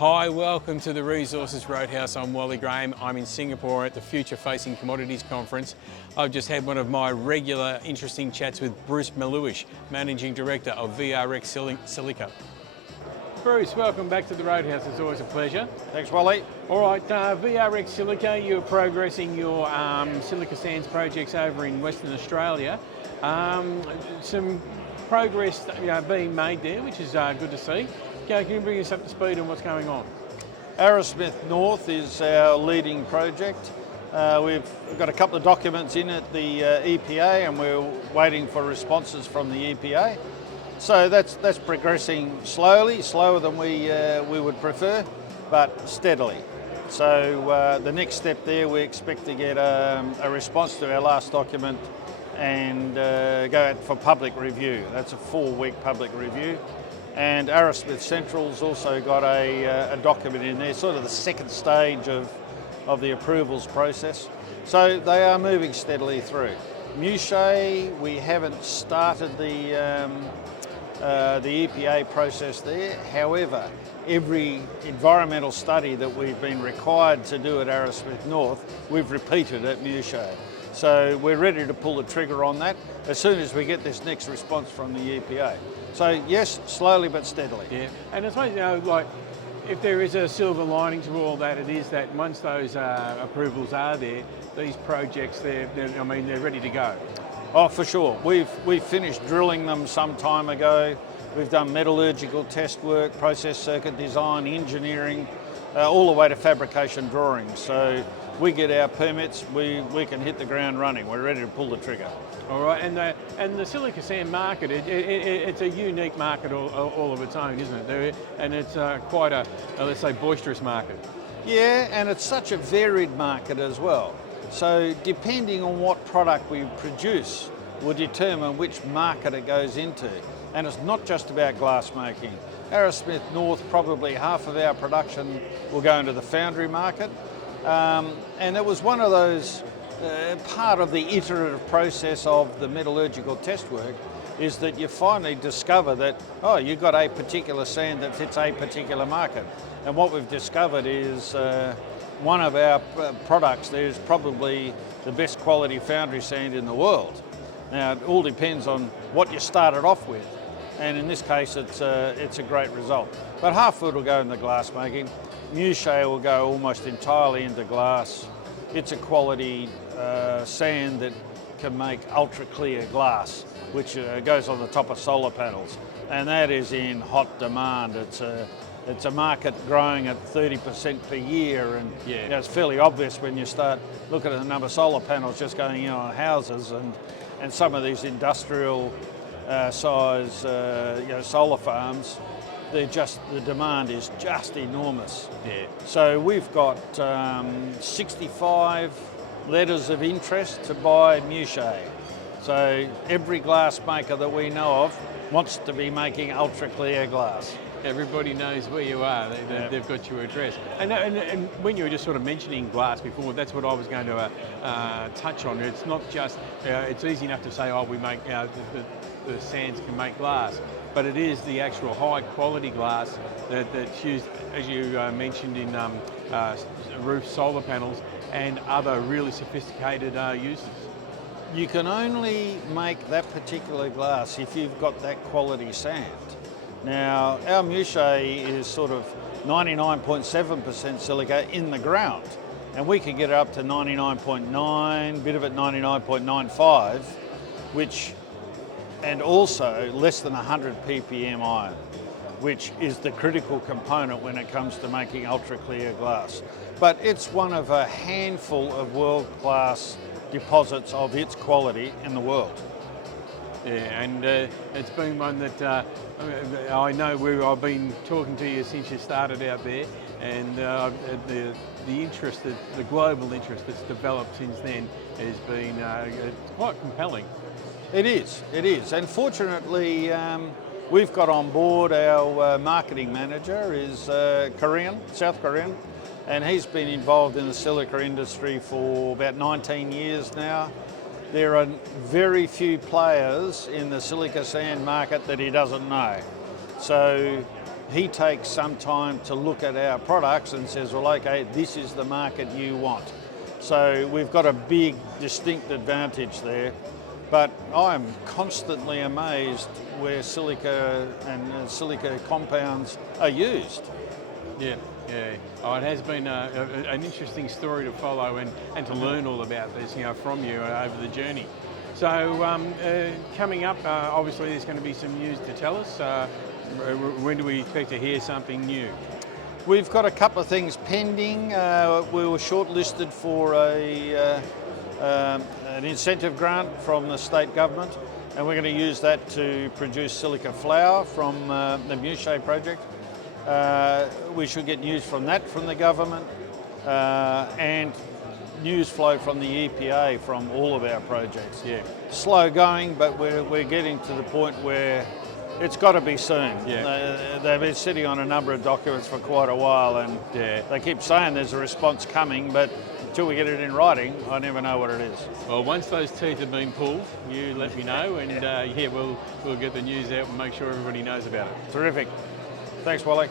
Hi, welcome to the Resources Roadhouse. I'm Wally Graham. I'm in Singapore at the Future Facing Commodities Conference. I've just had one of my regular interesting chats with Bruce Maluish, Managing Director of VRX Silica. Bruce, welcome back to the Roadhouse. It's always a pleasure. Thanks, Wally. All right, VRX Silica, you're progressing your silica sands projects over in Western Australia. Some progress being made there, which is good to see. Can you bring us up to speed on what's going on? Arrowsmith North is our leading project. We've got a couple of documents in at the EPA and we're waiting for responses from the EPA. So that's progressing slowly, slower than we would prefer, but steadily. So the next step there, we expect to get a response to our last document and go out for public review. That's a 4-week public review. And Arrowsmith Central's also got a document in there, sort of the second stage of the approvals process. So they are moving steadily through. Mushay, we haven't started the EPA process there. However, every environmental study that we've been required to do at Arrowsmith North, we've repeated at Mushay. So we're ready to pull the trigger on that as soon as we get this next response from the EPA. So yes, slowly but steadily. Yeah, and I suppose, like, if there is a silver lining to all that, it is that once those approvals are there, these projects, they're ready to go. Oh, for sure. We've finished drilling them some time ago. We've done metallurgical test work, process circuit design, engineering, all the way to fabrication drawings. So we get our permits, we can hit the ground running. We're ready to pull the trigger. All right, and the silica sand market, it's a unique market all of its own, isn't it? And it's quite a, let's say, boisterous market. Yeah, and it's such a varied market as well. So depending on what product we produce will determine which market it goes into. And it's not just about glass making. Arrowsmith North, probably half of our production will go into the foundry market. And it was one of those, part of the iterative process of the metallurgical test work is that you finally discover that, oh, you've got a particular sand that fits a particular market. And what we've discovered is one of our products, there's probably the best quality foundry sand in the world. Now, it all depends on what you started off with. And in this case, it's a great result. But half of it will go into glass making. Mushay will go almost entirely into glass. It's a quality sand that can make ultra clear glass, which goes on the top of solar panels. And that is in hot demand. It's a market growing at 30% per year, and yeah. It's fairly obvious when you start looking at the number of solar panels just going in on houses and some of these industrial size solar farms. The demand is just enormous. Yeah. So we've got 65 letters of interest to buy Mushay. So every glass maker that we know of wants to be making ultra clear glass. Everybody knows where you are. They've got your address. And when you were just sort of mentioning glass before, that's what I was going to touch on. It's not just, it's easy enough to say, oh, we make, the sands can make glass, but it is the actual high quality glass that's used, as you mentioned, in roof solar panels and other really sophisticated uses. You can only make that particular glass if you've got that quality sand. Now, our Mushay is sort of 99.7% silica in the ground, and we can get it up to 99.9, bit of it 99.95, and also less than 100 ppm iron, which is the critical component when it comes to making ultra clear glass. But it's one of a handful of world-class deposits of its quality in the world. Yeah, and it's been one that I know I've been talking to you since you started out there, and the interest, the global interest that's developed since then has been quite compelling. It is, and fortunately we've got on board our marketing manager is South Korean, and he's been involved in the silica industry for about 19 years now. There are very few players in the silica sand market that he doesn't know. So he takes some time to look at our products and says, well, okay, this is the market you want. So we've got a big, distinct advantage there. But I'm constantly amazed where silica and silica compounds are used. Yeah, yeah. Oh, it has been an interesting story to follow and to learn all about this, from you over the journey. So coming up, obviously there's going to be some news to tell us. When do we expect to hear something new? We've got a couple of things pending. We were shortlisted for an incentive grant from the state government, and we're going to use that to produce silica flour from the Maluish project. We should get news from that from the government, and news flow from the EPA from all of our projects. Yeah. Slow going, but we're getting to the point where it's got to be soon. Yeah. They've been sitting on a number of documents for quite a while, and they keep saying there's a response coming, but until we get it in writing, I never know what it is. Well, once those teeth have been pulled, you let me know, and we'll get the news out and make sure everybody knows about it. Terrific. Thanks, Wally.